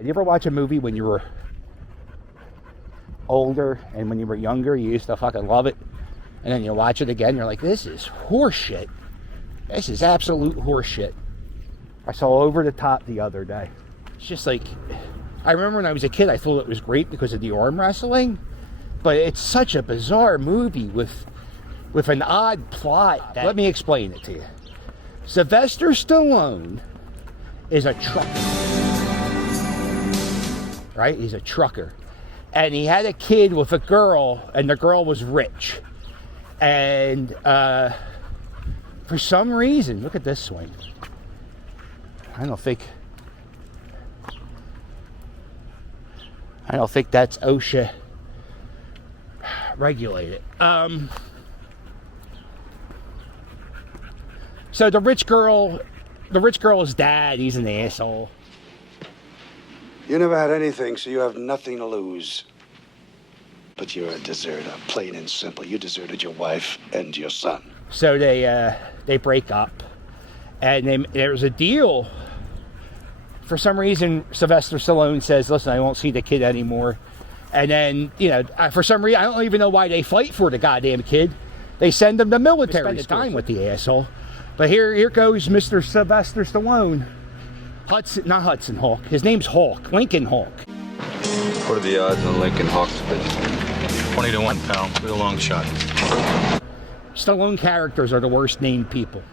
Did you ever watch a movie when you were older and when you were younger, you used to fucking love it, and then you watch it again, you're like, this is horseshit. This is absolute horseshit. I saw Over the Top the other day. It's just like, I remember when I was a kid, I thought it was great because of the arm wrestling, but it's such a bizarre movie with an odd plot. Let me explain it to you. Sylvester Stallone is a trucker, right? He's a trucker. And he had a kid with a girl, and the girl was rich. And for some reason, look at this swing. I don't think that's OSHA regulated. So the rich girl's dad, he's an asshole. You never had anything, so you have nothing to lose. But you're a deserter, plain and simple. You deserted your wife and your son. So they break up, and there was a deal. For some reason, Sylvester Stallone says, listen, I won't see the kid anymore. And then, for some reason, I don't even know why they fight for the goddamn kid. They send him to military. Spend time with the asshole. But here goes Mr. Sylvester Stallone. Not Hudson Hawk. His name's Hawk. Lincoln Hawk. What are the odds on Lincoln Hawk's pitch? 20 to 1, pal. With a long shot. Stallone characters are the worst named people.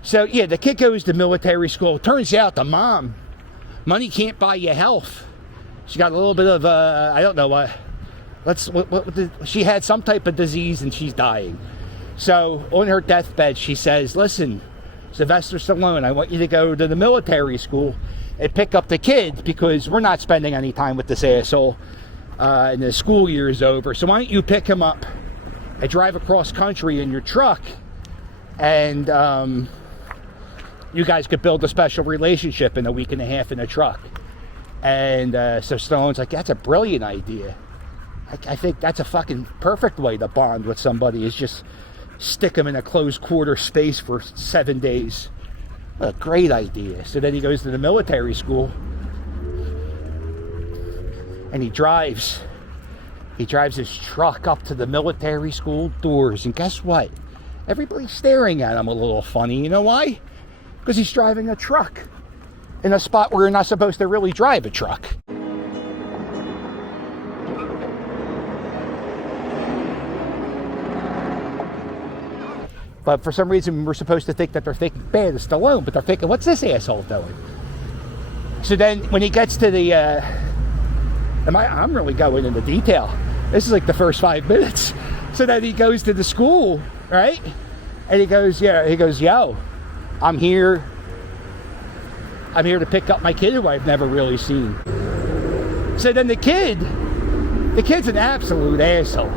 So, yeah, the kid goes to military school. Turns out the mom, money can't buy you health. She got a little bit of, I don't know what. She had some type of disease and she's dying. So, on her deathbed, she says, listen, Sylvester Stallone, I want you to go to the military school and pick up the kid because we're not spending any time with this asshole and the school year is over. So why don't you pick him up and drive across country in your truck, and you guys could build a special relationship in a week and a half in a truck. And so Stallone's like, that's a brilliant idea. I think that's a fucking perfect way to bond with somebody, is just stick them in a closed quarter space for 7 days. What a great idea. So then he goes to the military school and he drives his truck up to the military school doors, and guess what? Everybody's staring at him a little funny. You know why? Because he's driving a truck in a spot where you're not supposed to really drive a truck. But for some reason, we're supposed to think that they're thinking bad of Stallone, but they're thinking, what's this asshole doing? So then when he gets to the, I'm really going into detail. This is like the first 5 minutes. So then he goes to the school, right? And he goes, yo, I'm here to pick up my kid who I've never really seen. So then the kid's an absolute asshole.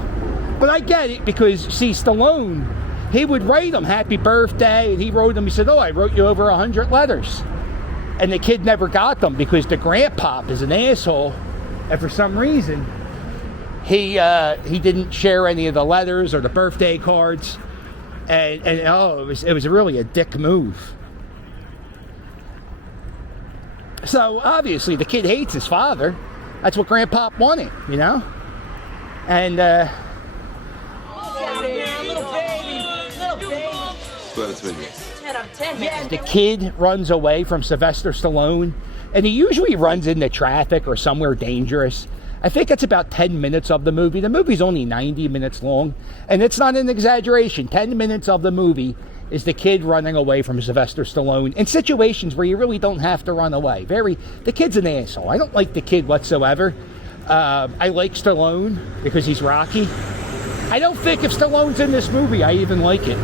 But I get it, because, see, Stallone, he would write him happy birthday, and he wrote him, he said, I wrote you over 100 letters. And the kid never got them because the grandpop is an asshole, and for some reason, he didn't share any of the letters or the birthday cards, and it was really a dick move. So obviously the kid hates his father. That's what Grandpop wanted, and the kid runs away from Sylvester Stallone, and he usually runs into traffic or somewhere dangerous. I think it's about 10 minutes of the movie. The movie's only 90 minutes long, and it's not an exaggeration. 10 minutes of the movie is the kid running away from Sylvester Stallone in situations where you really don't have to run away. The kid's an asshole. I don't like the kid whatsoever. I like Stallone because he's Rocky. I don't think if Stallone's in this movie, I even like it.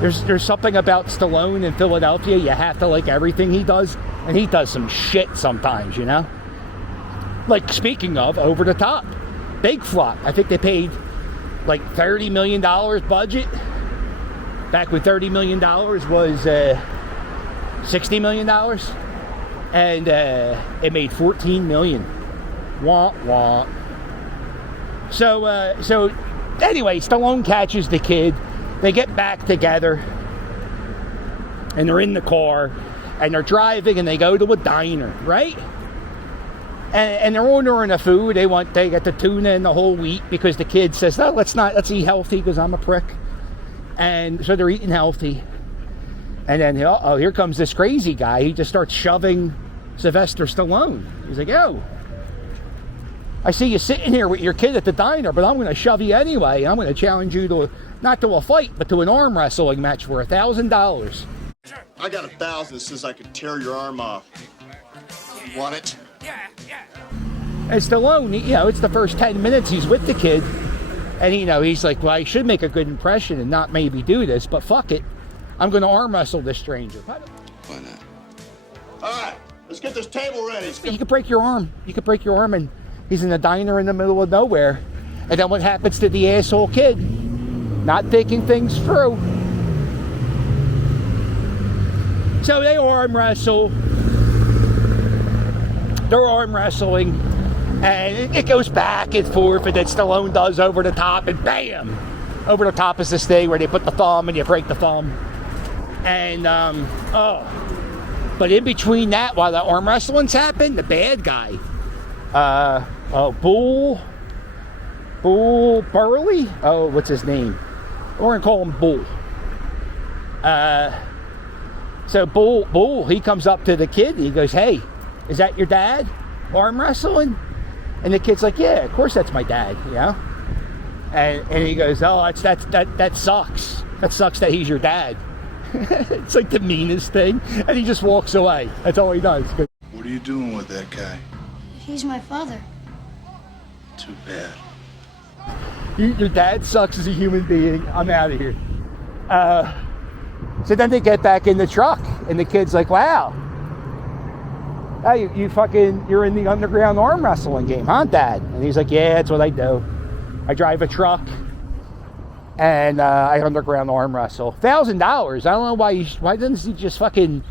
There's something about Stallone in Philadelphia. You have to like everything he does, and he does some shit sometimes, Like, speaking of, Over the Top. Big flop. I think they paid like $30 million budget. Back when $30 million was $60 million. And it made $14 million. Wah, wah. So anyway, Stallone catches the kid. They get back together. And they're in the car. And they're driving, and they go to a diner, right? and they're ordering the food. They get the tuna and the whole wheat because the kid says, no, let's eat healthy because I'm a prick. And so they're eating healthy. And then, here comes this crazy guy. He just starts shoving Sylvester Stallone. He's like, yo, I see you sitting here with your kid at the diner, but I'm going to shove you anyway. I'm going to challenge you to, not to a fight, but to an arm wrestling match for $1,000. I got 1,000 that says I could tear your arm off. You want it? And Stallone, it's the first 10 minutes he's with the kid. And, he's like, well, I should make a good impression and not maybe do this, but fuck it. I'm going to arm wrestle this stranger. Why not? All right, let's get this table ready. You could break your arm. And he's in a diner in the middle of nowhere. And then what happens to the asshole kid? Not thinking things through. So they arm wrestle. They're arm wrestling. And it goes back and forth. And then Stallone does over the top. And bam! Over the top is this thing where they put the thumb and you break the thumb. And, but in between that, while the arm wrestling's happened, the bad guy, Bull Burley? Oh, what's his name? We're going to call him Bull. So Bull, he comes up to the kid and he goes, hey, is that your dad? Arm wrestling? And the kid's like, yeah, of course that's my dad, And he goes, oh, that sucks. That sucks that he's your dad. It's like the meanest thing. And he just walks away. That's all he does. What are you doing with that guy? He's my father. Too bad. Your dad sucks as a human being. I'm out of here. So then they get back in the truck. And the kid's like, wow. Hey, you're in the underground arm wrestling game, huh, Dad? And he's like, yeah, that's what I do. I drive a truck. And I underground arm wrestle. $1,000. I don't know why doesn't he just fucking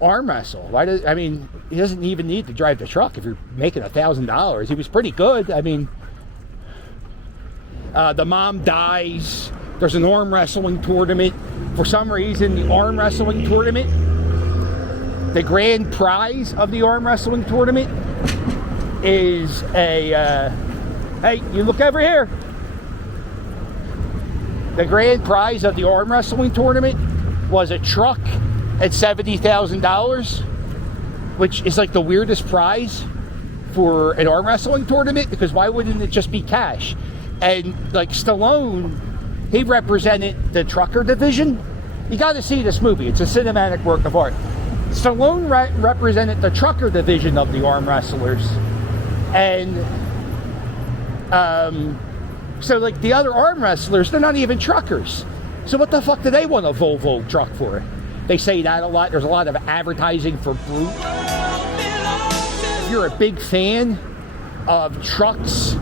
arm wrestle? He doesn't even need to drive the truck if you're making $1,000. He was pretty good. The mom dies. There's an arm wrestling tournament. For some reason, the arm wrestling tournament, the grand prize of the arm wrestling tournament is a, hey, you look over here. The grand prize of the arm wrestling tournament was a truck at $70,000, which is like the weirdest prize for an arm wrestling tournament, because why wouldn't it just be cash? And like Stallone, he represented the trucker division. You got to see this movie. It's a cinematic work of art. Stallone represented the trucker division of the arm wrestlers. And so like the other arm wrestlers, they're not even truckers. So what the fuck do they want a Volvo truck for? They say that a lot. There's a lot of advertising for Brute. If you're a big fan of trucks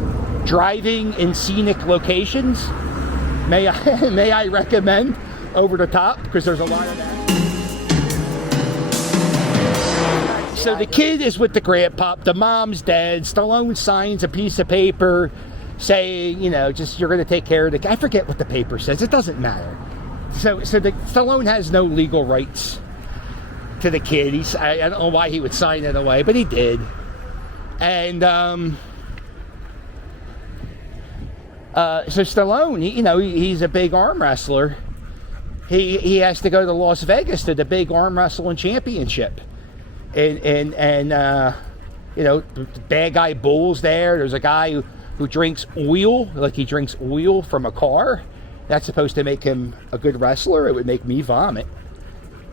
driving in scenic locations, may I recommend Over the Top, because there's a lot of that. So the kid is with the grandpop, the mom's dead. Stallone signs a piece of paper saying, just you're going to take care of the. I forget what the paper says. It doesn't matter. So the Stallone has no legal rights to the kid. I don't know why he would sign it away, but he did. And so Stallone, he's a big arm wrestler. He has to go to Las Vegas to the big arm wrestling championship, and the bad guy Bull's there. There's a guy who drinks oil, like he drinks oil from a car. That's supposed to make him a good wrestler. It would make me vomit.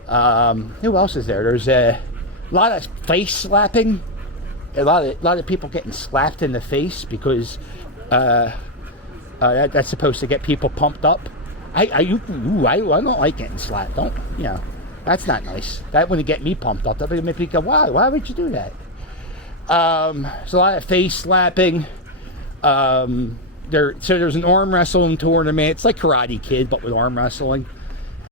Who else is there? There's a lot of face slapping. A lot of people getting slapped in the face because that's supposed to get people pumped up. I don't like getting slapped. That's not nice. That wouldn't get me pumped up. That would make me go, why would you do that? There's a lot of face slapping. So there's an arm wrestling tournament. It's like Karate Kid, but with arm wrestling.